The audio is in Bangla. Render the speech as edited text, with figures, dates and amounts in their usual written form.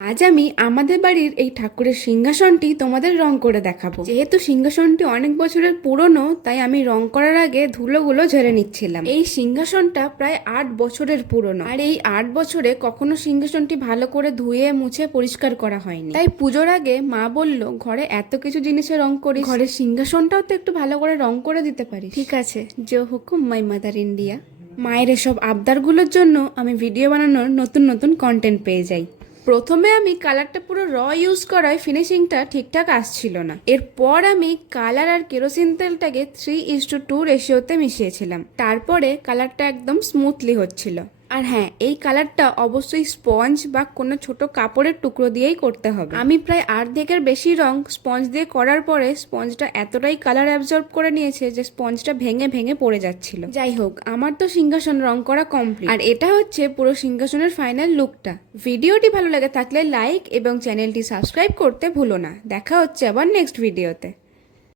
আজ আমি আমাদের বাড়ির এই ঠাকুরের সিংহাসনটি তোমাদের রং করে দেখাবো। যেহেতু সিংহাসনটি অনেক বছরের পুরনো, তাই আমি রং করার আগে ধুলোগুলো ঝেড়ে নিচ্ছিলাম। এই সিংহাসনটা প্রায় 8 বছরের পুরনো, আর এই 8 বছরে কখনো সিংহাসনটি ভালো করে ধুয়ে মুছে পরিষ্কার করা হয়নি। তাই পুজোর আগে মা বলল, ঘরে এত কিছু জিনিসে রং করি, ঘরের সিংহাসনটাও তো একটু ভালো করে রং করে দিতে পারি। ঠিক আছে, জো হুকুম মাই মাদার ইন্ডিয়া। মায়ের এসব আবদারগুলোর জন্য আমি ভিডিও বানানোর নতুন নতুন কন্টেন্ট পেয়ে যাই। প্রথমে আমি কালারটা পুরো ইউজ করায় ফিনিশিংটা ঠিকঠাক আসছিল না। এরপর আমি কালার আর কেরোসিন তেলটাকে 3:2 রেশিওতে মিশিয়েছিলাম। তারপরে কালারটা একদম স্মুথলি হচ্ছিল। আর হ্যাঁ, এই কালারটা অবশ্যই স্পঞ্জ বা কোনো ছোট কাপড়ের টুকরো দিয়েই করতে হবে। আমি প্রায় অর্ধেকের বেশি রং স্পঞ্জ দিয়ে করার পরে স্পঞ্জটা এতটাই কালার অ্যাবজর্ব করে নিয়েছে যে স্পঞ্জটা ভেঙে ভেঙে পড়ে যাচ্ছিল। যাই হোক, আমার তো সিংহাসন রং করা কমপ্লিট, আর এটা হচ্ছে পুরো সিংহাসনের ফাইনাল লুকটা। ভিডিওটি ভালো লাগে থাকলে লাইক এবং চ্যানেলটি সাবস্ক্রাইব করতে ভুলো না। দেখা হচ্ছে আবার নেক্সট ভিডিওতে।